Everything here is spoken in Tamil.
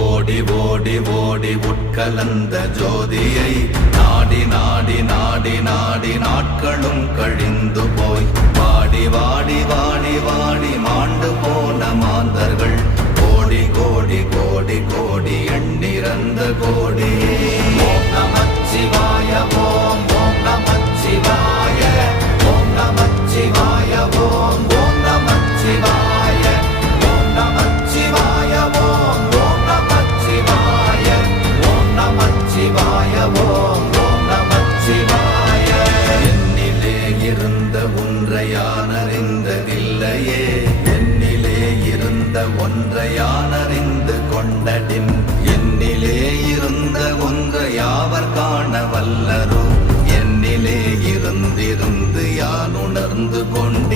ஓடி ஓடி ஓடி உட்கலந்த ஜோதியை நாடி நாடி நாடி நாடி நாட்களும் கழிந்து போய் வாடி வாடி வாடி வாடி மாண்டு போன மாந்தர்கள் கோடி கோடி கோடி கோடி எண்ணிறந்த கோடி. ஓம் நமச்சிவாய ஓம் ஓம் நமச்சிவாய ஓம் நமச்சிவாய ஓம் ஓம் நமச்சிவாய ஓம் நமச்சிவாய ஓம் ஓம் நமச்சிவாய ஓம் நமச்சிவாய ஓம் ஓம் நமச்சிவாய. என்னிலே இருந்த ஒன்றை யான் அறிந்ததில்லையே, என்னிலே இருந்த ஒன்றை யான் அறிந்து கொண்டடின், என்னிலே இருந்த ஒன்றை யாவர் காண வல்லரோ, என்னிலே இருந்திருந்து யான் உணர்ந்து கொண்ட